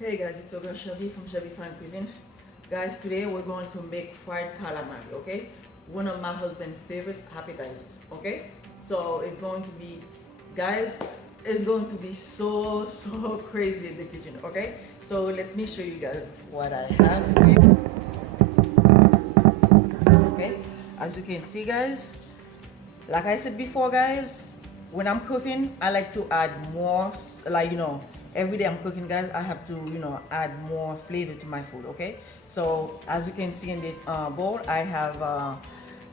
Hey guys, it's your girl Shelby from Shelby Fine Cuisine. Guys, today we're going to make fried calamari, okay? One of my husband's favorite appetizers, okay? So it's going to be, guys, it's going to be so crazy in the kitchen, okay? So let me show you guys what I have here, okay? As you can see, guys, like I said before, guys, when I'm cooking, I like to add more, like, every day I'm cooking, guys, I have to, add more flavor to my food, okay? So as you can see in this bowl, I have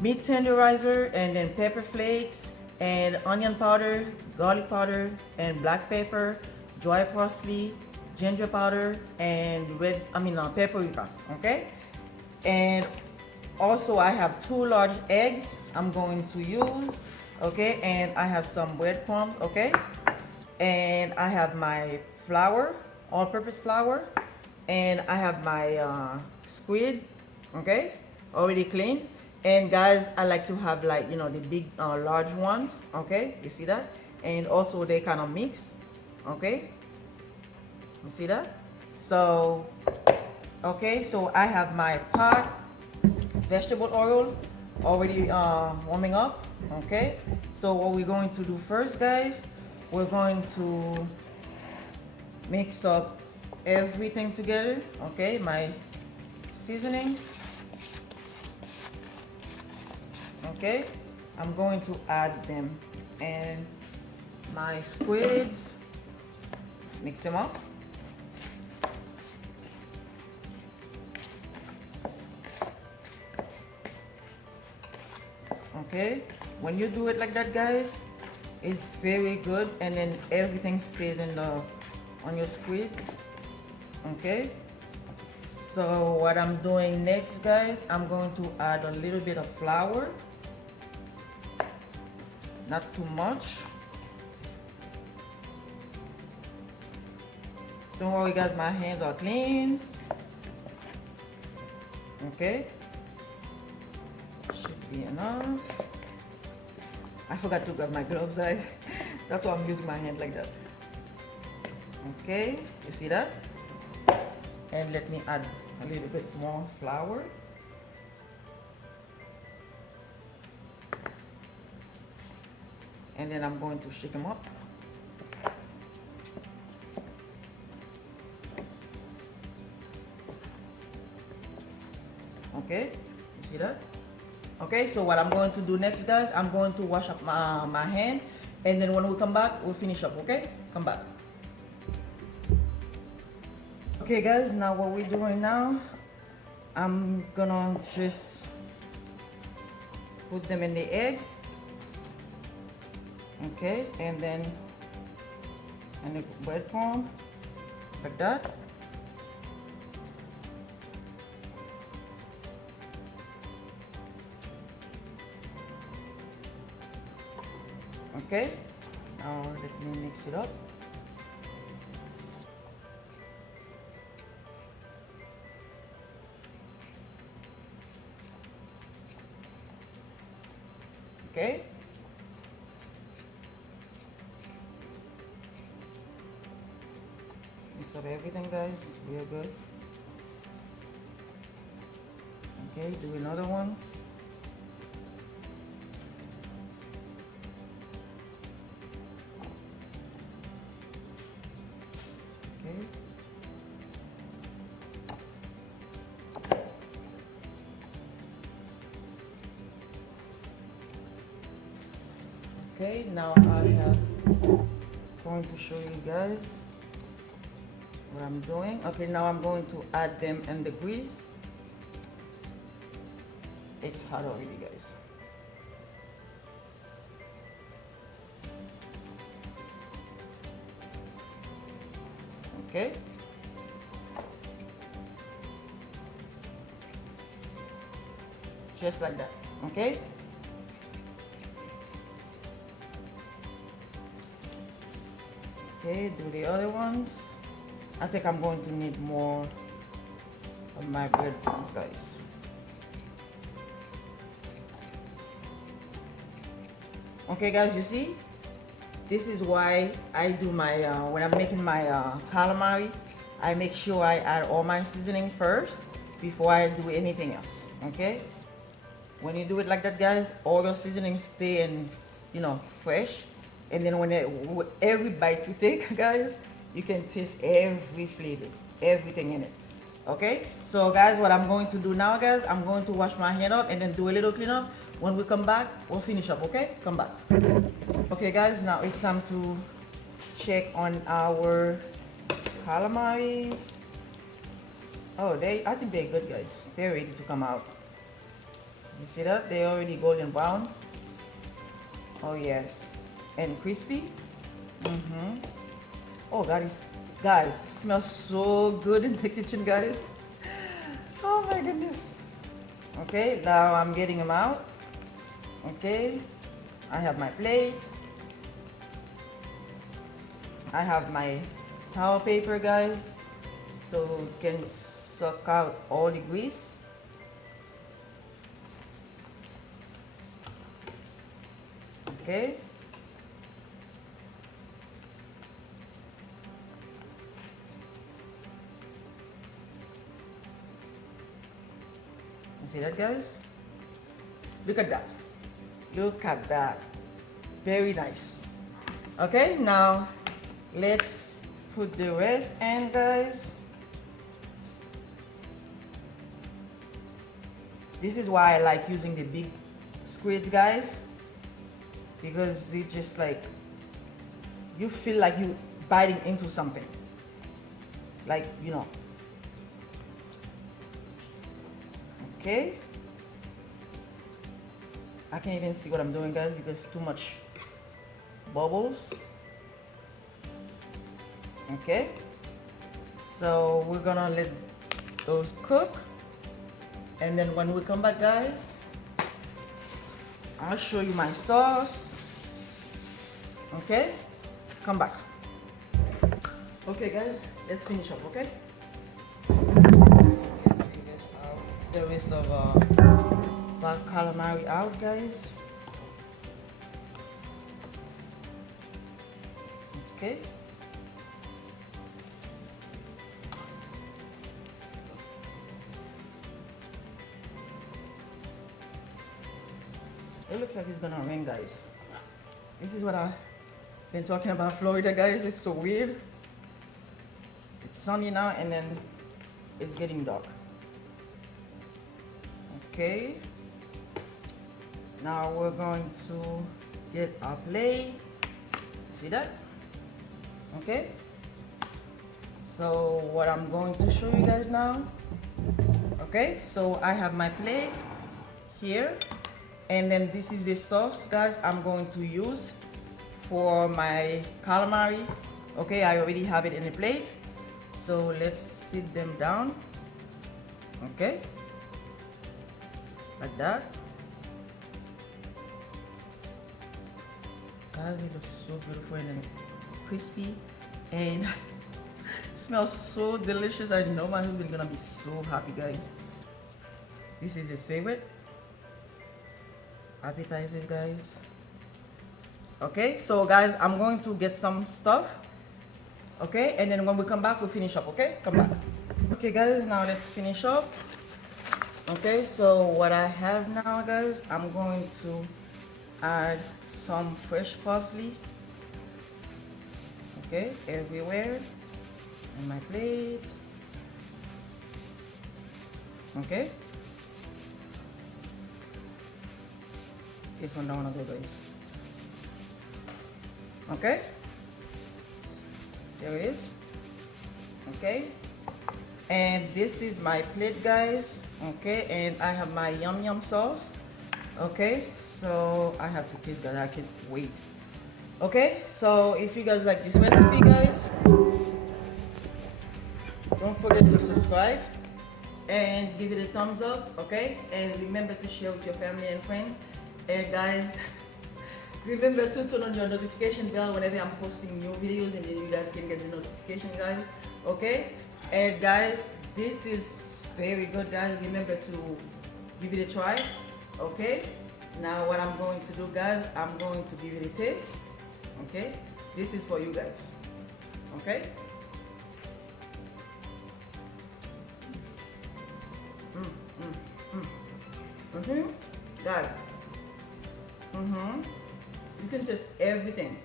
meat tenderizer, and then pepper flakes, and onion powder, garlic powder, and black pepper, dry parsley, ginger powder, and paprika, okay? And also I have 2 large eggs I'm going to use, okay? And I have some breadcrumbs, okay? And I have my flour, all-purpose flour, and I have my squid, okay, already cleaned. And guys, I like to have, like, the big large ones, okay? You see that? And also they kind of mix, okay? You see that? So okay, so I have my pot vegetable oil already warming up, okay? So what we're going to do first, guys, we're going to mix up everything together, okay? My seasoning, okay? I'm going to add them, and my squids, mix them up. Okay, when you do it like that, guys, it's very good, and then everything stays in the on your squid, okay? So what I'm doing next, guys, I'm going to add a little bit of flour, not too much. Don't worry, guys, my hands are clean, okay? Should be enough. I forgot to grab my gloves, guys. That's why I'm using my hand like that. Okay, you see that? And let me add a little bit more flour. And then I'm going to shake them up. Okay, you see that? Okay, so what I'm going to do next, guys, I'm going to wash up my hand, and then when we come back, we'll finish up, okay? Come back. Okay, guys, now what we're doing now, I'm gonna just put them in the egg, okay? And then in the breadcrumb, like that. Okay, now let me mix it up. Okay, mix up everything, guys, real good. Okay, do another one. Okay. Okay, now I have going to show you guys what I'm doing. Okay, now I'm going to add them in the grease. It's hot already, guys. Okay. Just like that, okay? Okay, do the other ones. I think I'm going to need more of my breadcrumbs, guys. Okay, guys, you see? This is why I do my, when I'm making my calamari, I make sure I add all my seasoning first before I do anything else. Okay, when you do it like that, guys, all your seasonings stay in, fresh. And then with every bite you take, guys, you can taste every flavors, everything in it. Okay, so guys, what I'm going to do now, guys, I'm going to wash my hand up and then do a little cleanup. When we come back, we'll finish up. Okay, come back. Okay, guys, now it's time to check on our calamaris. Oh, I think they're good, guys. They're ready to come out. You see that? They're already golden brown. Oh yes, and crispy. Oh, guys, it smells so good in the kitchen, guys. Oh my goodness. Okay, now I'm getting them out. Okay, I have my plate. I have my towel paper, guys, so you can suck out all the grease. Okay. You see that, guys? Look at that. Look at that. Very nice. Okay, now let's put the rest in, guys. This is why I like using the big squids, guys, because you just like, you feel like you biting into something, like, okay. I can't even see what I'm doing, guys, because too much bubbles. Okay, so we're gonna let those cook, and then when we come back, guys, I'll show you my sauce. Okay, come back. Okay, guys, let's finish up. Okay, let's get the rest of our calamari out, guys. Okay. It looks like it's gonna rain, guys. This is what I've been talking about Florida, guys. It's so weird. It's sunny now and then it's getting dark. Okay. Now we're going to get our plate. See that? Okay. So what I'm going to show you guys now. Okay, so I have my plate here. And then this is the sauce, guys, I'm going to use for my calamari. Okay, I already have it in the plate. So let's sit them down. Okay, like that. Guys, it looks so beautiful and crispy, and smells so delicious. I know my husband's gonna be so happy, guys. This is his favorite appetizers, guys. Okay, so guys, I'm going to get some stuff. Okay, and then when we come back, we'll finish up. Okay, come back. Okay, guys, now let's finish up. Okay, so what I have now, guys, I'm going to add some fresh parsley. Okay, everywhere on my plate. Okay, this one down a little, guys. Okay, there it is. Okay, and this is my plate, guys. Okay, and I have my yum yum sauce. Okay, so I have to taste that. I can't wait. Okay, so if you guys like this recipe, guys, don't forget to subscribe and give it a thumbs up. Okay, and remember to share with your family and friends. And guys, remember to turn on your notification bell whenever I'm posting new videos, and then you guys can get the notification, guys. Okay, and guys, this is very good, guys. Remember to give it a try. Okay, now what I'm going to do, guys, I'm going to give it a taste. Okay, this is for you guys. Okay, Okay, guys. You can taste everything.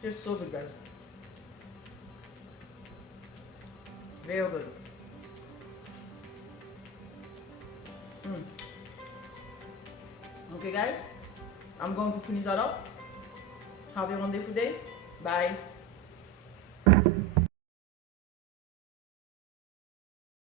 Just so good, guys. Very good. Okay, guys. I'm going to finish that up. Have a wonderful day. Bye.